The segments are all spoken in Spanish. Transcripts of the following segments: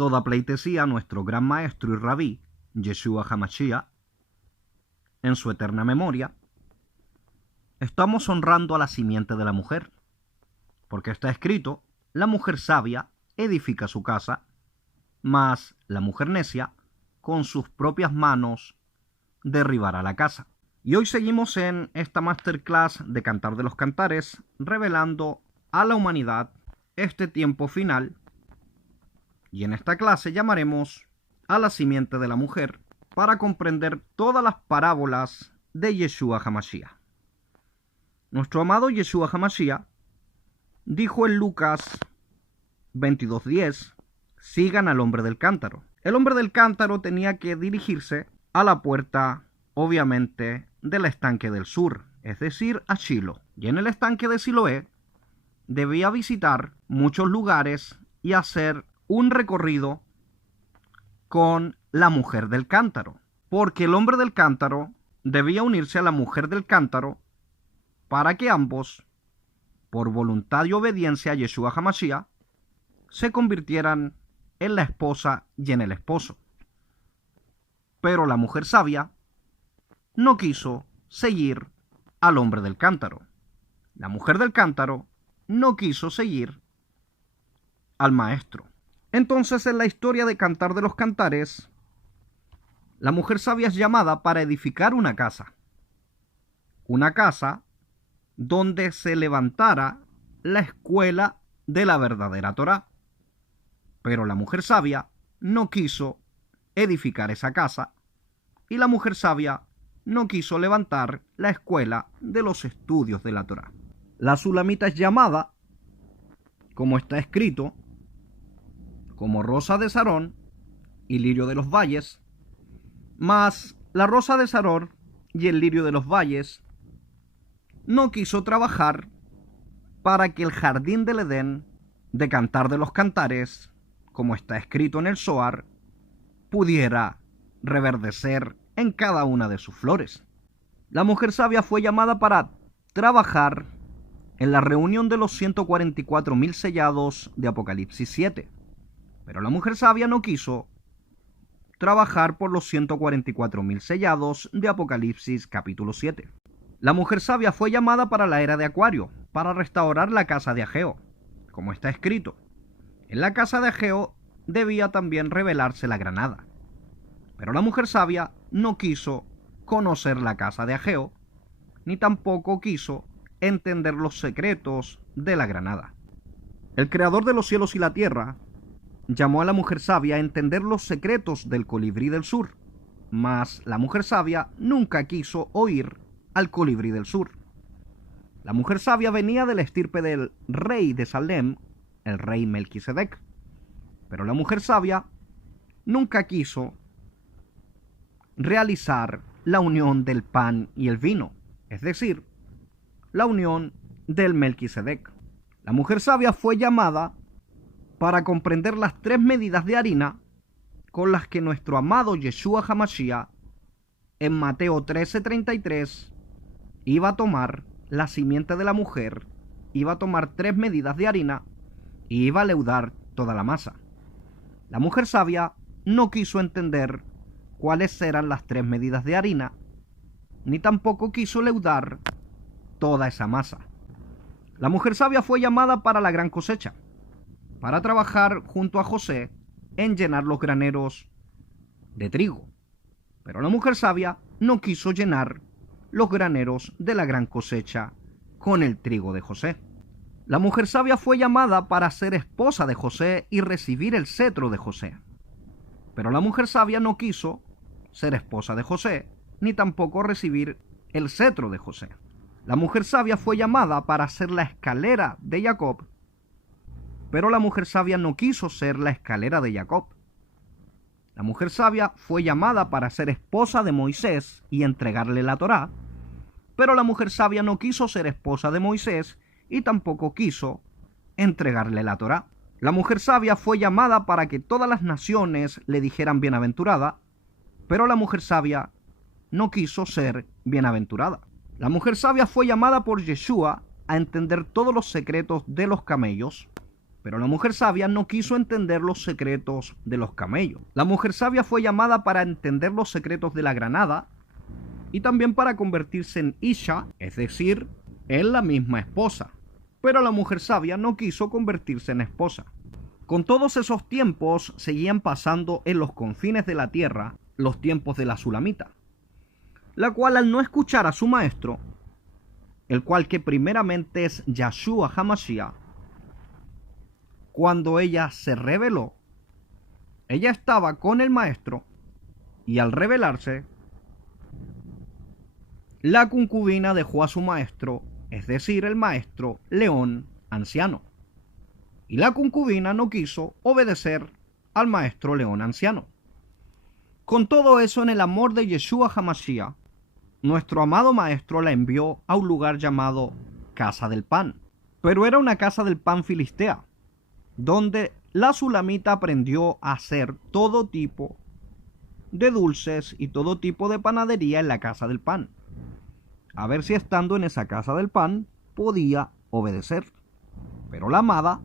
toda pleitesía a nuestro gran maestro y rabí, Yeshua HaMashiach, en su eterna memoria, estamos honrando a la simiente de la mujer, porque está escrito: la mujer sabia edifica su casa, mas la mujer necia con sus propias manos derribará la casa. Y hoy seguimos en esta masterclass de Cantar de los Cantares, revelando a la humanidad este tiempo final, y en esta clase llamaremos a la simiente de la mujer para comprender todas las parábolas de Yeshua HaMashiach. Nuestro amado Yeshua HaMashiach dijo en Lucas 22:10: sigan al hombre del cántaro. El hombre del cántaro tenía que dirigirse a la puerta, obviamente, del estanque del sur, es decir, a Shilo. Y en el estanque de Siloé debía visitar muchos lugares y hacer un recorrido con la mujer del cántaro, porque el hombre del cántaro debía unirse a la mujer del cántaro para que ambos, por voluntad y obediencia a Yeshua HaMashiach, se convirtieran en la esposa y en el esposo. Pero la mujer sabia no quiso seguir al hombre del cántaro. La mujer del cántaro no quiso seguir al maestro. Entonces, en la historia de Cantar de los Cantares, la mujer sabia es llamada para edificar una casa donde se levantara la escuela de la verdadera Torá. Pero la mujer sabia no quiso edificar esa casa, y la mujer sabia no quiso levantar la escuela de los estudios de la Torá. La sulamita es llamada, como está escrito, como rosa de Sarón y lirio de los valles, mas la rosa de Sarón y el lirio de los valles no quiso trabajar para que el jardín del Edén de Cantar de los Cantares, como está escrito en el Zohar, pudiera reverdecer en cada una de sus flores. La mujer sabia fue llamada para trabajar en la reunión de los 144,000 sellados de Apocalipsis 7. Pero la mujer sabia no quiso trabajar por los 144,000 sellados de Apocalipsis capítulo 7. La mujer sabia fue llamada para la era de Acuario, para restaurar la casa de Ageo, como está escrito: en la casa de Ageo debía también revelarse la granada. Pero la mujer sabia no quiso conocer la casa de Ageo, ni tampoco quiso entender los secretos de la granada. El creador de los cielos y la tierra llamó a la mujer sabia a entender los secretos del colibrí del sur, mas la mujer sabia nunca quiso oír al colibrí del sur. La mujer sabia venía de la estirpe del rey de Salem, el rey Melquisedec, pero la mujer sabia nunca quiso realizar la unión del pan y el vino, es decir, la unión del Melquisedec. La mujer sabia fue llamada para comprender las 3 medidas de harina con las que nuestro amado Yeshua HaMashiach en Mateo 13:33 iba a tomar la simiente de la mujer, iba a tomar 3 medidas de harina y iba a leudar toda la masa. La mujer sabia no quiso entender cuáles eran las 3 medidas de harina, ni tampoco quiso leudar toda esa masa. La mujer sabia fue llamada para la gran cosecha, para trabajar junto a José en llenar los graneros de trigo. Pero la mujer sabia no quiso llenar los graneros de la gran cosecha con el trigo de José. La mujer sabia fue llamada para ser esposa de José y recibir el cetro de José. Pero la mujer sabia no quiso ser esposa de José, ni tampoco recibir el cetro de José. La mujer sabia fue llamada para ser la escalera de Jacob, pero la mujer sabia no quiso ser la escalera de Jacob. La mujer sabia fue llamada para ser esposa de Moisés y entregarle la Torá, pero la mujer sabia no quiso ser esposa de Moisés y tampoco quiso entregarle la Torá. La mujer sabia fue llamada para que todas las naciones le dijeran bienaventurada, pero la mujer sabia no quiso ser bienaventurada. La mujer sabia fue llamada por Yeshua a entender todos los secretos de los camellos, Pero la mujer sabia no quiso entender los secretos de los camellos. La mujer sabia fue llamada para entender los secretos de la granada y también para convertirse en Isha, es decir, en la misma esposa. Pero la mujer sabia no quiso convertirse en esposa. Con todos esos tiempos seguían pasando en los confines de la tierra los tiempos de la Sulamita, la cual al no escuchar a su maestro, el cual que primeramente es Yeshua HaMashiach, cuando ella se rebeló, ella estaba con el maestro y al rebelarse, la concubina dejó a su maestro, es decir, el maestro león anciano. Y la concubina no quiso obedecer al maestro león anciano. Con todo eso, en el amor de Yeshua HaMashiach, nuestro amado maestro la envió a un lugar llamado Casa del Pan. Pero era una casa del pan filistea, donde la Sulamita aprendió a hacer todo tipo de dulces y todo tipo de panadería en la casa del pan. A ver si estando en esa casa del pan podía obedecer. Pero la amada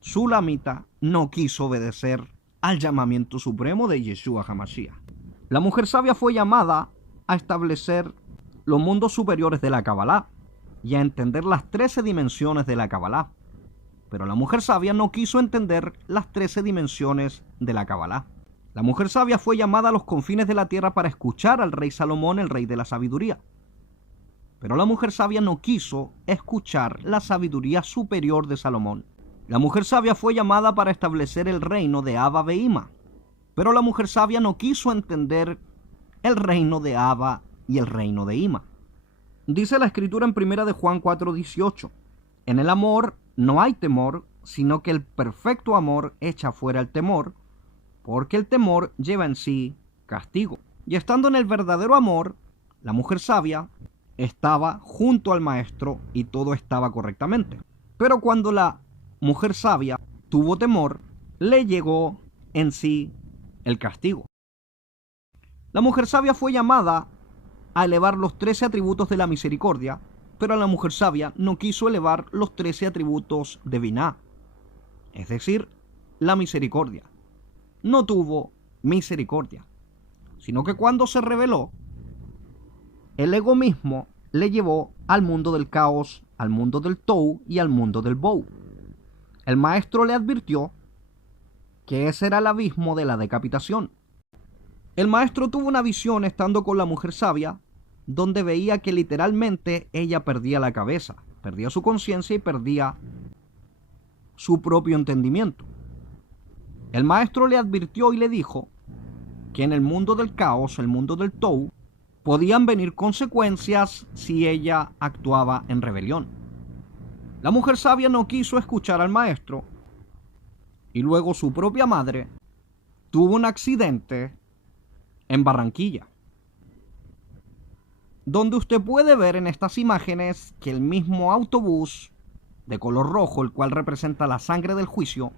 Sulamita no quiso obedecer al llamamiento supremo de Yeshua HaMashiach. La mujer sabia fue llamada a establecer los mundos superiores de la Kabbalah y a entender las 13 dimensiones de la Kabbalah. Pero la mujer sabia no quiso entender las 13 dimensiones de la Kabbalah. La mujer sabia fue llamada a los confines de la tierra para escuchar al rey Salomón, el rey de la sabiduría. Pero la mujer sabia no quiso escuchar la sabiduría superior de Salomón. La mujer sabia fue llamada para establecer el reino de Abba Behima. Pero la mujer sabia no quiso entender el reino de Abba y el reino de Ima. Dice la escritura en 1 de Juan 4:18. En el amor no hay temor, sino que el perfecto amor echa fuera el temor, porque el temor lleva en sí castigo. Y estando en el verdadero amor, la mujer sabia estaba junto al maestro y todo estaba correctamente. Pero cuando la mujer sabia tuvo temor, le llegó en sí el castigo. La mujer sabia fue llamada a elevar los 13 atributos de la misericordia, pero la mujer sabia no quiso elevar los 13 atributos de Biná, es decir, la misericordia. No tuvo misericordia, sino que cuando se rebeló, el ego mismo le llevó al mundo del caos, al mundo del Tou y al mundo del Bou. El maestro le advirtió que ese era el abismo de la decapitación. El maestro tuvo una visión estando con la mujer sabia, donde veía que literalmente ella perdía la cabeza, perdía su conciencia y perdía su propio entendimiento. El maestro le advirtió y le dijo que en el mundo del caos, el mundo del Tou, podían venir consecuencias si ella actuaba en rebelión. La mujer sabia no quiso escuchar al maestro y luego su propia madre tuvo un accidente en Barranquilla, donde usted puede ver en estas imágenes que el mismo autobús de color rojo, el cual representa la sangre del juicio,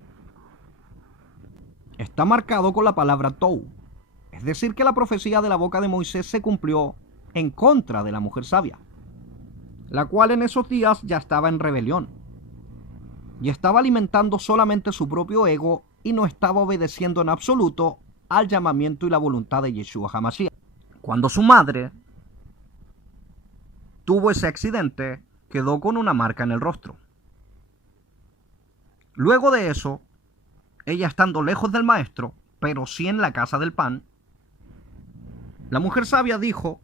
está marcado con la palabra Tou. Es decir, que la profecía de la boca de Moisés se cumplió en contra de la mujer sabia, la cual en esos días ya estaba en rebelión y estaba alimentando solamente su propio ego y no estaba obedeciendo en absoluto al llamamiento y la voluntad de Yeshua HaMashiach. Cuando su madre tuvo ese accidente, quedó con una marca en el rostro. Luego de eso, ella estando lejos del maestro, pero sí en la casa del pan, la mujer sabia dijo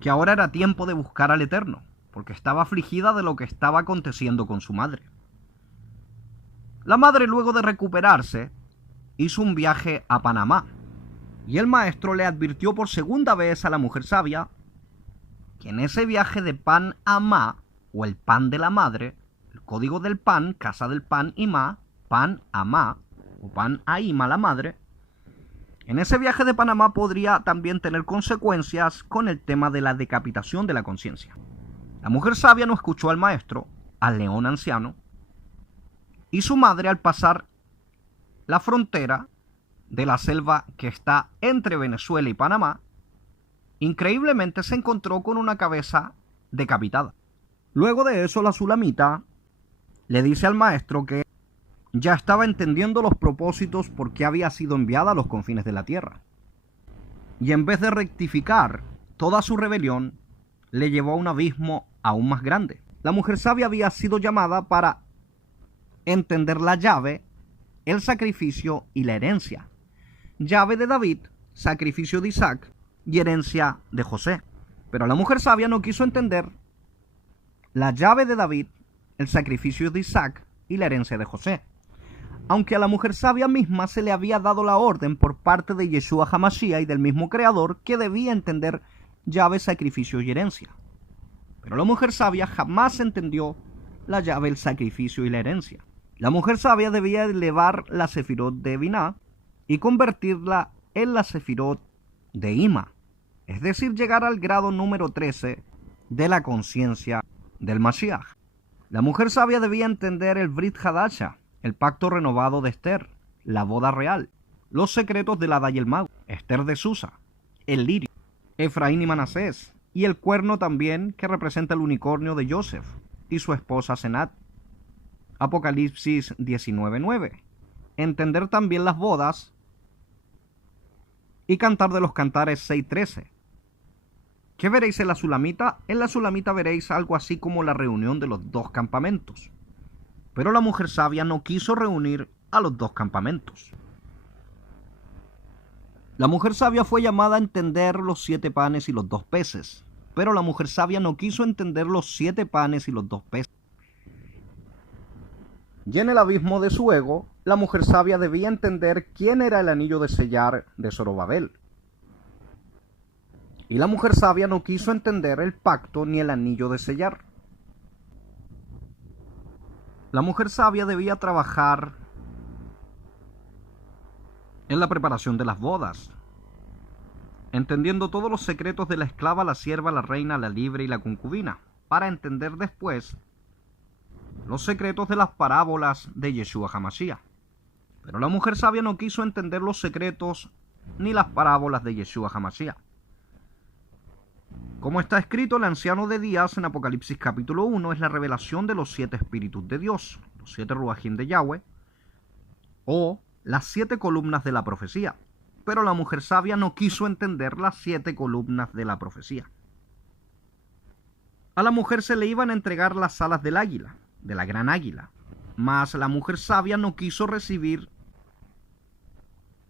que ahora era tiempo de buscar al Eterno, porque estaba afligida de lo que estaba aconteciendo con su madre. La madre, luego de recuperarse, hizo un viaje a Panamá, y el maestro le advirtió por segunda vez a la mujer sabia que en ese viaje de Panamá, o el pan de la madre, el código del pan, casa del pan, Imá, pan Amá, o pan a Ima, la madre, en ese viaje de Panamá podría también tener consecuencias con el tema de la decapitación de la conciencia. La mujer sabia no escuchó al maestro, al león anciano, y su madre, al pasar la frontera de la selva que está entre Venezuela y Panamá, increíblemente se encontró con una cabeza decapitada. Luego de eso, la Sulamita le dice al maestro que ya estaba entendiendo los propósitos por qué había sido enviada a los confines de la tierra. Y en vez de rectificar toda su rebelión, le llevó a un abismo aún más grande. La mujer sabia había sido llamada para entender la llave, el sacrificio y la herencia. Llave de David, sacrificio de Isaac y herencia de José. Pero la mujer sabia no quiso entender la llave de David, el sacrificio de Isaac y la herencia de José. Aunque a la mujer sabia misma se le había dado la orden por parte de Yeshua HaMashiach y del mismo Creador que debía entender llave, sacrificio y herencia. Pero la mujer sabia jamás entendió la llave, el sacrificio y la herencia. La mujer sabia debía elevar la Sefirot de Binah y convertirla en la Sefirot de Ima, es decir, llegar al grado número 13 de la conciencia del Mashiach. La mujer sabia debía entender el Brit Hadasha, el pacto renovado de Esther, la boda real, los secretos del Hada y el mago, Esther de Susa, el lirio, Efraín y Manasés, y el cuerno también que representa el unicornio de Joseph y su esposa Senat. Apocalipsis 19:9. Entender también las bodas y cantar de los cantares 6:13. ¿Qué veréis en la Sulamita? En la Sulamita veréis algo así como la reunión de los dos campamentos. Pero la mujer sabia no quiso reunir a los dos campamentos. La mujer sabia fue llamada a entender los 7 panes y los 2 peces, pero la mujer sabia no quiso entender los 7 panes y los 2 peces. Y en el abismo de su ego, la mujer sabia debía entender quién era el anillo de sellar de Zorobabel. Y la mujer sabia no quiso entender el pacto ni el anillo de sellar. La mujer sabia debía trabajar en la preparación de las bodas, entendiendo todos los secretos de la esclava, la sierva, la reina, la libre y la concubina, para entender después los secretos de las parábolas de Yeshua HaMashiach. Pero la mujer sabia no quiso entender los secretos ni las parábolas de Yeshua HaMashiach. Como está escrito, el anciano de días en Apocalipsis capítulo 1 es la revelación de los 7 espíritus de Dios, los 7 ruajim de Yahweh, o las 7 columnas de la profecía. Pero la mujer sabia no quiso entender las 7 columnas de la profecía. A la mujer se le iban a entregar las alas del águila, de la gran águila, mas la mujer sabia no quiso recibir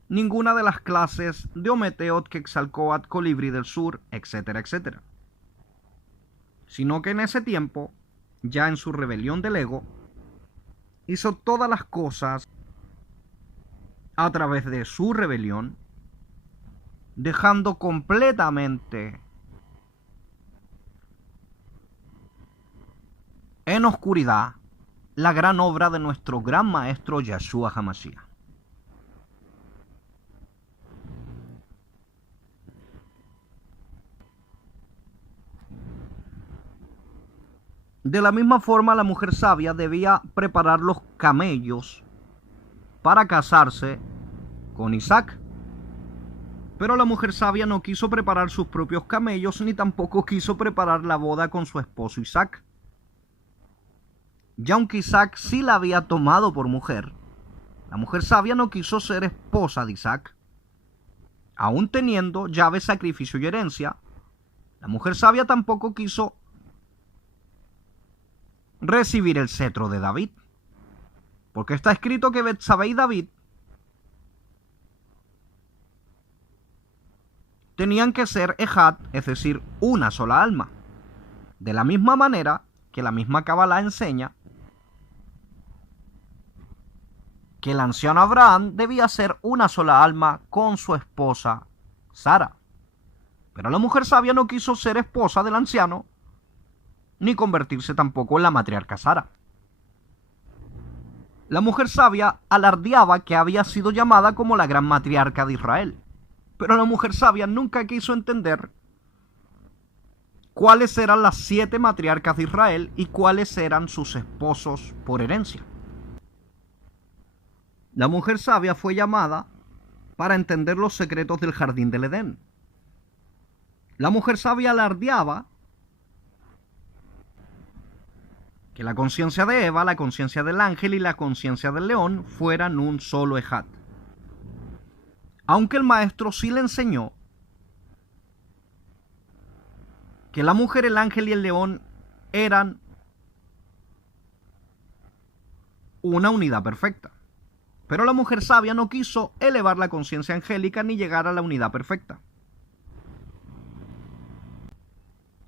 ninguna de las clases de Ometeot, Quetzalcóatl, colibrí del sur, etcétera, etcétera. Sino que en ese tiempo, ya en su rebelión del ego, hizo todas las cosas a través de su rebelión, dejando completamente en oscuridad la gran obra de nuestro gran maestro Yeshua HaMashiach. De la misma forma, la mujer sabia debía preparar los camellos para casarse con Isaac. Pero la mujer sabia no quiso preparar sus propios camellos, ni tampoco quiso preparar la boda con su esposo Isaac. Y aunque Isaac sí la había tomado por mujer, la mujer sabia no quiso ser esposa de Isaac. Aún teniendo llave, sacrificio y herencia, la mujer sabia tampoco quiso recibir el cetro de David, porque está escrito que Betsabé y David tenían que ser ejad, es decir, una sola alma. De la misma manera que la misma Kabbalah enseña que el anciano Abraham debía ser una sola alma con su esposa Sara. Pero la mujer sabia no quiso ser esposa del anciano, ni convertirse tampoco en la matriarca Sara. La mujer sabia alardeaba que había sido llamada como la gran matriarca de Israel. Pero la mujer sabia nunca quiso entender cuáles eran las 7 matriarcas de Israel y cuáles eran sus esposos por herencia. La mujer sabia fue llamada para entender los secretos del jardín del Edén. La mujer sabia alardeaba que la conciencia de Eva, la conciencia del ángel y la conciencia del león fueran un solo ejat. Aunque el maestro sí le enseñó que la mujer, el ángel y el león eran una unidad perfecta. Pero la mujer sabia no quiso elevar la conciencia angélica ni llegar a la unidad perfecta.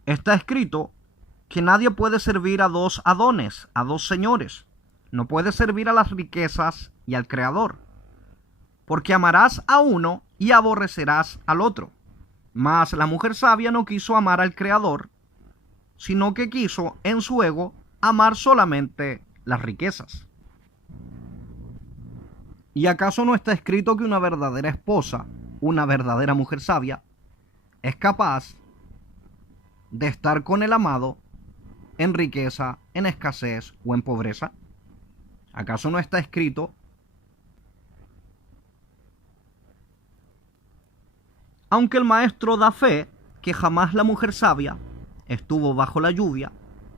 Está escrito que nadie puede servir a dos adones, a dos señores. No puede servir a las riquezas y al Creador, porque amarás a uno y aborrecerás al otro. Mas la mujer sabia no quiso amar al Creador, sino que quiso, en su ego, amar solamente las riquezas. ¿Y acaso no está escrito que una verdadera esposa, una verdadera mujer sabia, es capaz de estar con el amado en riqueza, en escasez o en pobreza? ¿Acaso no está escrito? Aunque el maestro da fe que jamás la mujer sabia estuvo bajo la lluvia,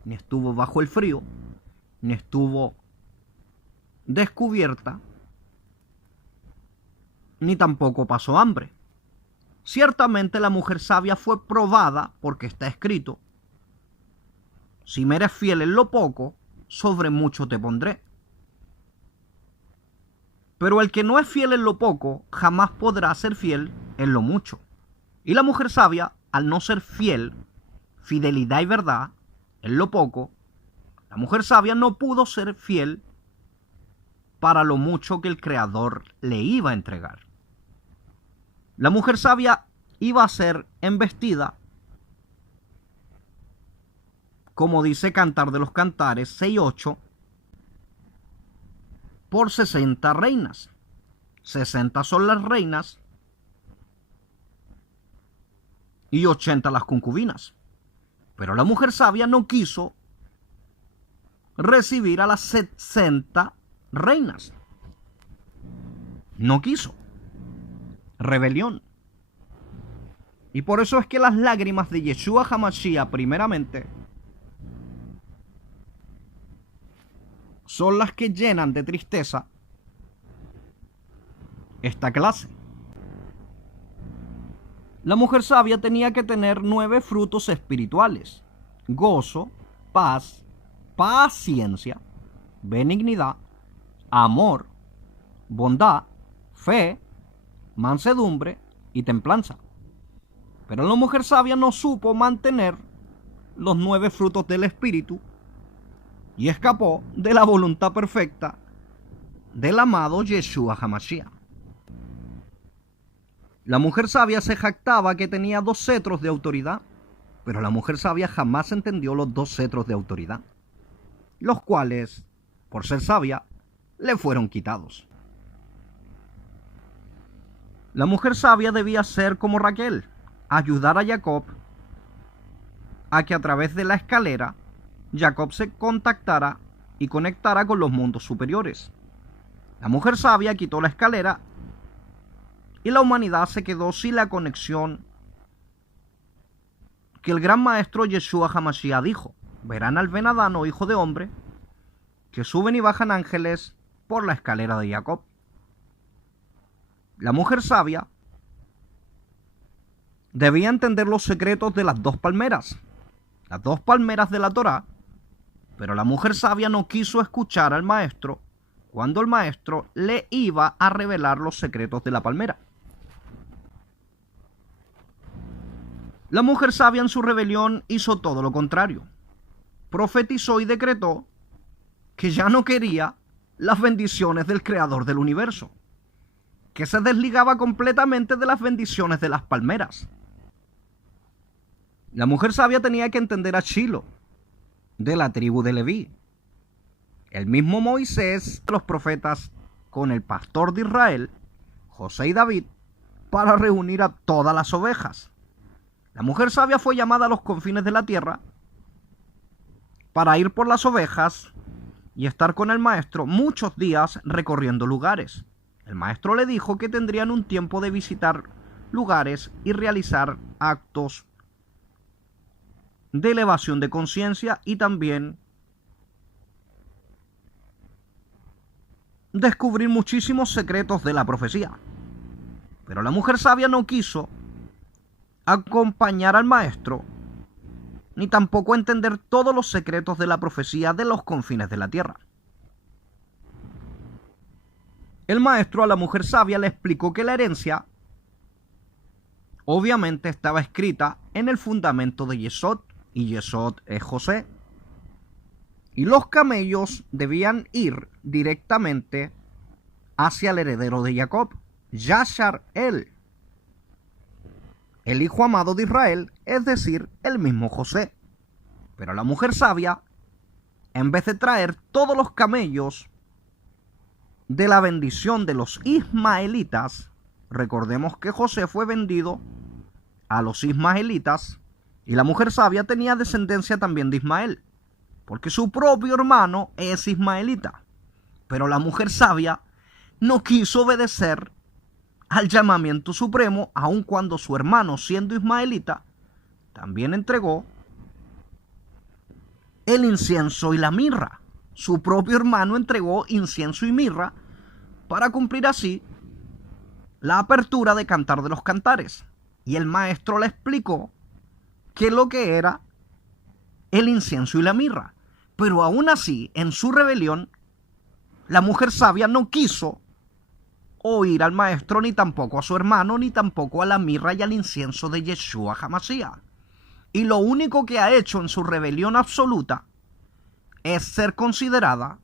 ni estuvo bajo el frío, ni estuvo descubierta, ni tampoco pasó hambre. Ciertamente la mujer sabia fue probada porque está escrito: si me eres fiel en lo poco, sobre mucho te pondré. Pero el que no es fiel en lo poco, jamás podrá ser fiel en lo mucho. Y la mujer sabia, al no ser fiel, fidelidad y verdad, en lo poco, la mujer sabia no pudo ser fiel para lo mucho que el Creador le iba a entregar. La mujer sabia iba a ser embestida, como dice Cantar de los Cantares 6:8, por 60 reinas. 60 son las reinas y 80 las concubinas. Pero la mujer sabia no quiso recibir a las 60 reinas. No quiso. Rebelión. Y por eso es que las lágrimas de Yeshua HaMashiach primeramente son las que llenan de tristeza esta clase. La mujer sabia tenía que tener 9 frutos espirituales: gozo, paz, paciencia, benignidad, amor, bondad, fe, mansedumbre y templanza. Pero la mujer sabia no supo mantener los 9 frutos del espíritu y escapó de la voluntad perfecta del amado Yeshua HaMashiach. La mujer sabia se jactaba que tenía 2 cetros de autoridad, pero la mujer sabia jamás entendió los 2 cetros de autoridad, los cuales, por ser sabia, le fueron quitados. La mujer sabia debía ser como Raquel, ayudar a Jacob a que a través de la escalera Jacob se contactara y conectara con los mundos superiores. La mujer sabia quitó la escalera y la humanidad se quedó sin la conexión que el gran maestro Yeshua HaMashiach dijo: verán al Benadano, hijo de hombre, que suben y bajan ángeles por la escalera de Jacob. La mujer sabia debía entender los secretos de las 2 palmeras, las 2 palmeras de la Torá, pero la mujer sabia no quiso escuchar al maestro cuando el maestro le iba a revelar los secretos de la palmera. La mujer sabia en su rebelión hizo todo lo contrario. Profetizó y decretó que ya no quería las bendiciones del Creador del universo, que se desligaba completamente de las bendiciones de las palmeras. La mujer sabia tenía que entender a Shilo, de la tribu de Leví. El mismo Moisés, los profetas, con el pastor de Israel, José y David, para reunir a todas las ovejas. La mujer sabia fue llamada a los confines de la tierra para ir por las ovejas y estar con el maestro muchos días recorriendo lugares. El maestro le dijo que tendrían un tiempo de visitar lugares y realizar actos de elevación de conciencia y también descubrir muchísimos secretos de la profecía. Pero la mujer sabia no quiso acompañar al maestro, ni tampoco entender todos los secretos de la profecía de los confines de la tierra. El maestro a la mujer sabia le explicó que la herencia obviamente estaba escrita en el fundamento de Yesod, y Yesod es José. Y los camellos debían ir directamente hacia el heredero de Jacob, Yashar el hijo amado de Israel, es decir, el mismo José. Pero la mujer sabia, en vez de traer todos los camellos de la bendición de los ismaelitas, recordemos que José fue vendido a los ismaelitas, y la mujer sabia tenía descendencia también de Ismael, porque su propio hermano es ismaelita. Pero la mujer sabia no quiso obedecer al llamamiento supremo, aun cuando su hermano, siendo ismaelita, también entregó el incienso y la mirra. Su propio hermano entregó incienso y mirra para cumplir así la apertura de Cantar de los Cantares. Y el maestro le explicó qué es lo que era el incienso y la mirra. Pero aún así, en su rebelión, la mujer sabia no quiso oír al maestro, ni tampoco a su hermano, ni tampoco a la mirra y al incienso de Yeshua HaMashiach. Y lo único que ha hecho en su rebelión absoluta es ser considerada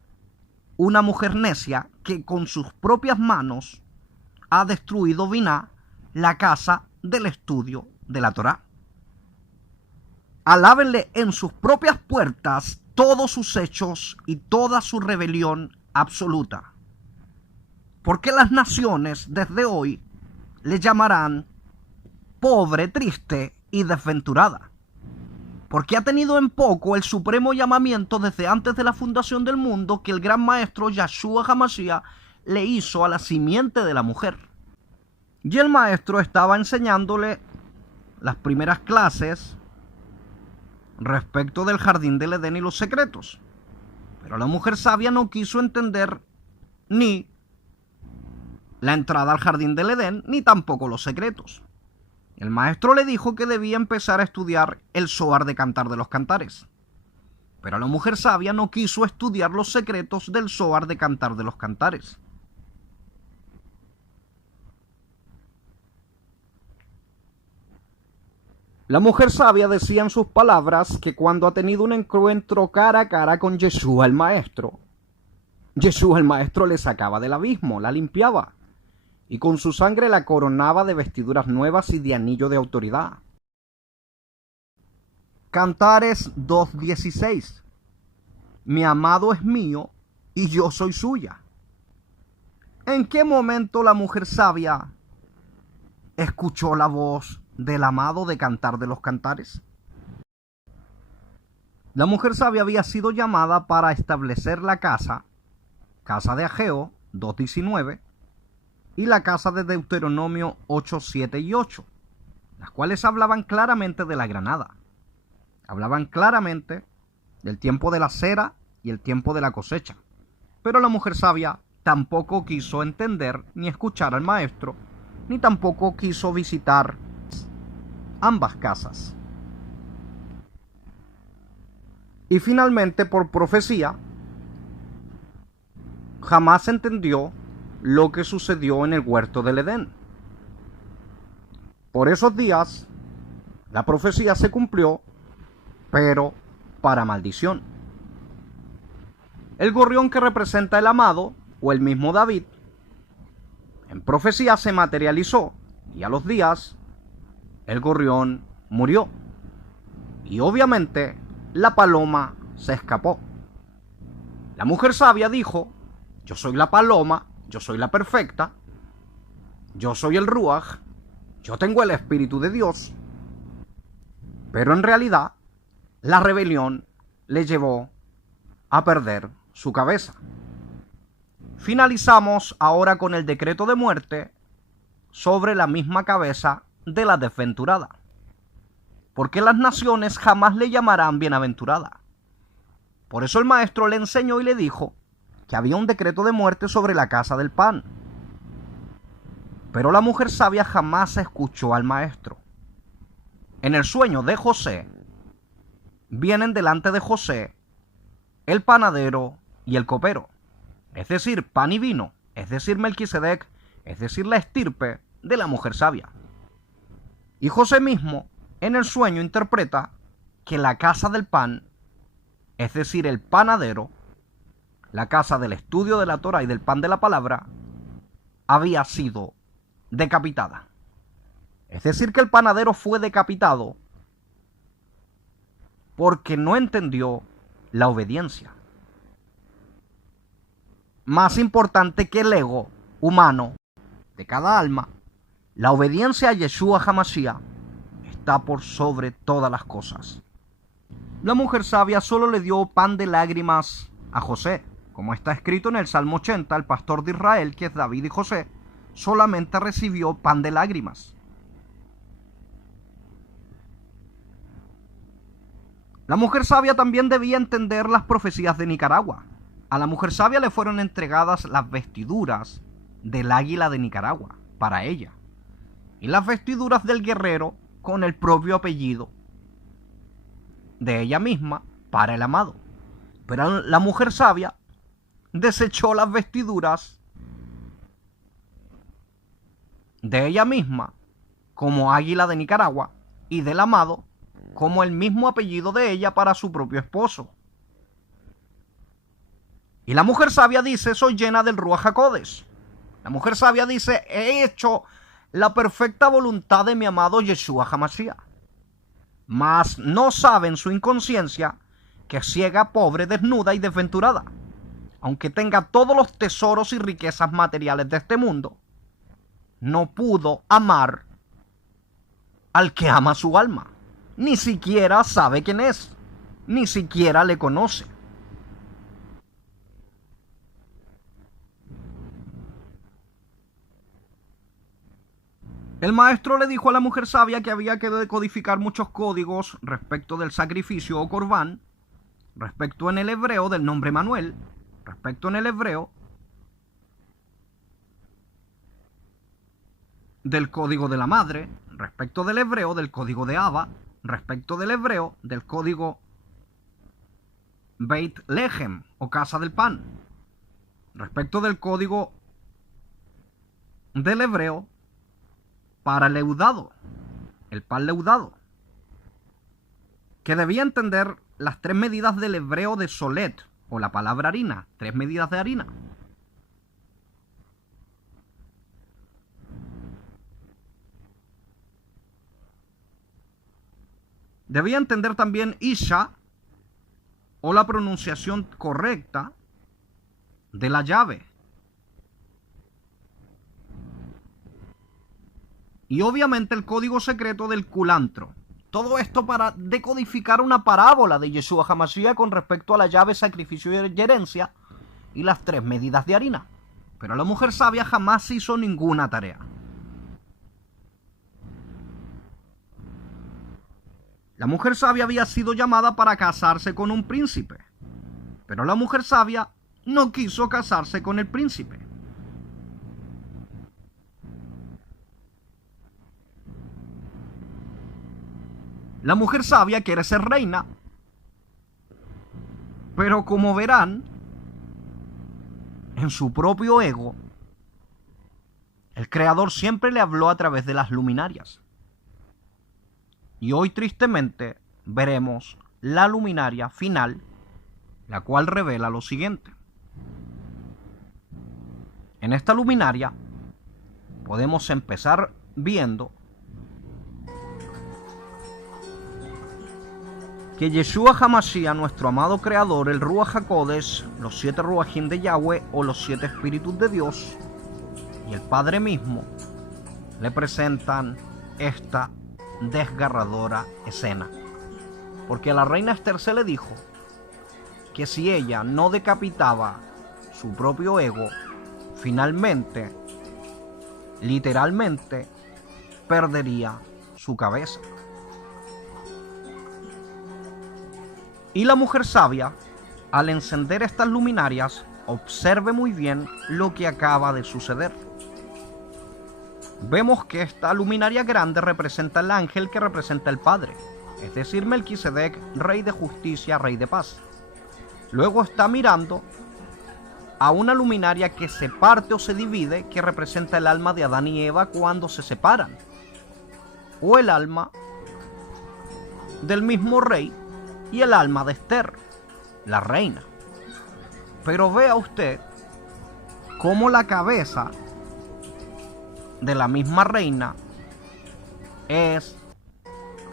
una mujer necia que con sus propias manos ha destruido Biná, la casa del estudio de la Torá. Alábenle en sus propias puertas todos sus hechos y toda su rebelión absoluta. Porque las naciones desde hoy le llamarán pobre, triste y desventurada. Porque ha tenido en poco el supremo llamamiento desde antes de la fundación del mundo que el gran maestro Yeshua HaMashiach le hizo a la simiente de la mujer. Y el maestro estaba enseñándole las primeras clases respecto del jardín del Edén y los secretos. Pero la mujer sabia no quiso entender ni la entrada al jardín del Edén, ni tampoco los secretos. El maestro le dijo que debía empezar a estudiar el Zohar de Cantar de los Cantares. Pero la mujer sabia no quiso estudiar los secretos del Zohar de Cantar de los Cantares. La mujer sabia decía en sus palabras que cuando ha tenido un encuentro cara a cara con Yeshua el maestro le sacaba del abismo, la limpiaba, y con su sangre la coronaba de vestiduras nuevas y de anillo de autoridad. Cantares 2:16. Mi amado es mío y yo soy suya. ¿En qué momento la mujer sabia escuchó la voz del amado de Cantar de los Cantares? La mujer sabia había sido llamada para establecer la casa de Ageo 2:19, y la casa de Deuteronomio 8:7 y 8, las cuales hablaban claramente de la granada. Hablaban claramente del tiempo de la cera y el tiempo de la cosecha. Pero la mujer sabia tampoco quiso entender ni escuchar al maestro, ni tampoco quiso visitar ambas casas. Y finalmente, por profecía, jamás entendió lo que sucedió en el huerto del Edén. Por esos días, la profecía se cumplió, pero para maldición. El gorrión que representa el amado, o el mismo David, en profecía se materializó, y a los días, el gorrión murió. Y obviamente, la paloma se escapó. La mujer sabia dijo: yo soy la paloma, yo soy la perfecta, yo soy el Ruach, yo tengo el Espíritu de Dios. Pero en realidad, la rebelión le llevó a perder su cabeza. Finalizamos ahora con el decreto de muerte sobre la misma cabeza de la desventurada. Porque las naciones jamás le llamarán bienaventurada. Por eso el maestro le enseñó y le dijo que había un decreto de muerte sobre la casa del pan. Pero la mujer sabia jamás escuchó al maestro. En el sueño de José, vienen delante de José el panadero y el copero, es decir, pan y vino, es decir, Melquisedec, es decir, la estirpe de la mujer sabia. Y José mismo, en el sueño, interpreta que la casa del pan, es decir, el panadero, la casa del estudio de la Torá y del pan de la palabra, había sido decapitada. Es decir, que el panadero fue decapitado porque no entendió la obediencia. Más importante que el ego humano de cada alma, la obediencia a Yeshua HaMashiach está por sobre todas las cosas. La mujer sabia solo le dio pan de lágrimas a José, como está escrito en el Salmo 80, el pastor de Israel, que es David y José, solamente recibió pan de lágrimas. La mujer sabia también debía entender las profecías de Nicaragua. A la mujer sabia le fueron entregadas las vestiduras del águila de Nicaragua para ella, y las vestiduras del guerrero con el propio apellido de ella misma para el amado. Pero la mujer sabia desechó las vestiduras de ella misma como águila de Nicaragua y del amado como el mismo apellido de ella para su propio esposo. Y la mujer sabia dice: soy llena del Ruach HaKodesh. La mujer sabia dice: he hecho la perfecta voluntad de mi amado Yeshua HaMashiach. Mas no sabe en su inconsciencia que es ciega, pobre, desnuda y desventurada. Aunque tenga todos los tesoros y riquezas materiales de este mundo, no pudo amar al que ama su alma. Ni siquiera sabe quién es, ni siquiera le conoce. El maestro le dijo a la mujer sabia que había que decodificar muchos códigos respecto del sacrificio o corbán, respecto en el hebreo del nombre Manuel, respecto en el hebreo del código de la madre, respecto del hebreo del código de Abba, respecto del hebreo del código Beit Lehem o casa del pan, respecto del código del hebreo para el leudado, el pan leudado, que debía entender las 3 medidas del hebreo de solet o la palabra harina, 3 medidas de harina. Debía entender también Isha, o la pronunciación correcta de la llave. Y obviamente el código secreto del culantro. Todo esto para decodificar una parábola de Yeshua HaMashiach con respecto a la llave, sacrificio y herencia y las 3 medidas de harina. Pero la mujer sabia jamás hizo ninguna tarea. La mujer sabia había sido llamada para casarse con un príncipe, pero la mujer sabia no quiso casarse con el príncipe. La mujer sabia quiere ser reina, pero como verán, en su propio ego, el Creador siempre le habló a través de las luminarias. Y hoy tristemente veremos la luminaria final, la cual revela lo siguiente. En esta luminaria podemos empezar viendo que Yeshua HaMashiach, nuestro amado Creador, el Ruach HaKodesh, los 7 Ruachim de Yahweh o los 7 Espíritus de Dios y el Padre mismo le presentan esta desgarradora escena, porque a la reina Esther se le dijo que si ella no decapitaba su propio ego, finalmente, literalmente, perdería su cabeza. Y la mujer sabia, al encender estas luminarias, observe muy bien lo que acaba de suceder. Vemos que esta luminaria grande representa el ángel que representa el Padre, es decir, Melquisedec, rey de justicia, rey de paz. Luego está mirando a una luminaria que se parte o se divide, que representa el alma de Adán y Eva cuando se separan, o el alma del mismo rey y el alma de Esther, la reina. Pero vea usted cómo la cabeza de la misma reina es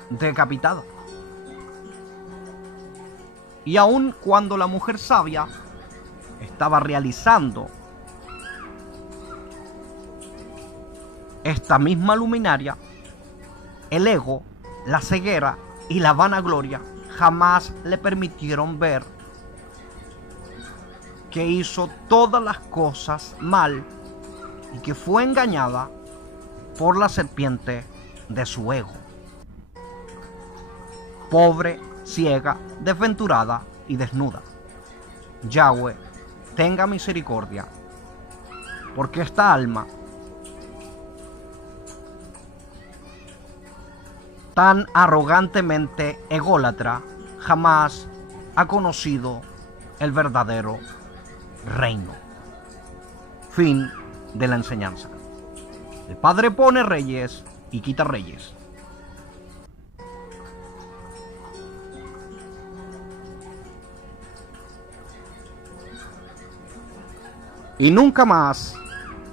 decapitada. Y aun cuando la mujer sabia estaba realizando esta misma luminaria, el ego, la ceguera y la vanagloria jamás le permitieron ver que hizo todas las cosas mal y que fue engañada por la serpiente de su ego. Pobre, ciega, desventurada y desnuda. Yahweh, tenga misericordia, porque esta alma tan arrogantemente ególatra jamás ha conocido el verdadero reino. Fin de la enseñanza. El Padre pone reyes y quita reyes. Y nunca más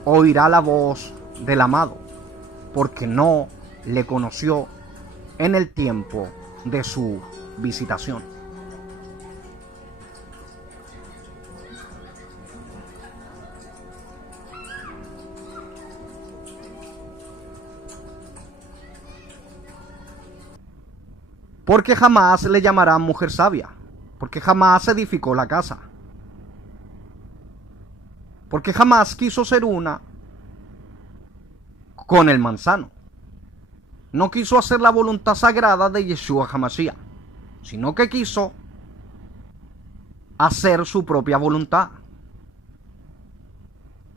oirá la voz del amado, porque no le conoció en el tiempo de su visitación. Porque jamás le llamarán mujer sabia, porque jamás edificó la casa, porque jamás quiso ser una con el manzano. No quiso hacer la voluntad sagrada de Yeshua HaMashiach, sino que quiso hacer su propia voluntad.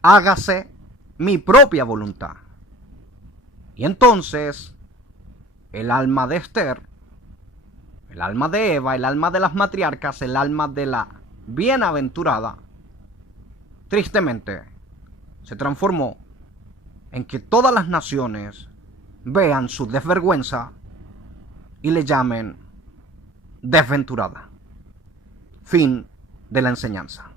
Hágase mi propia voluntad. Y entonces, el alma de Esther, el alma de Eva, el alma de las matriarcas, el alma de la bienaventurada, tristemente, se transformó en que todas las naciones vean su desvergüenza y le llamen desventurada. Fin de la enseñanza.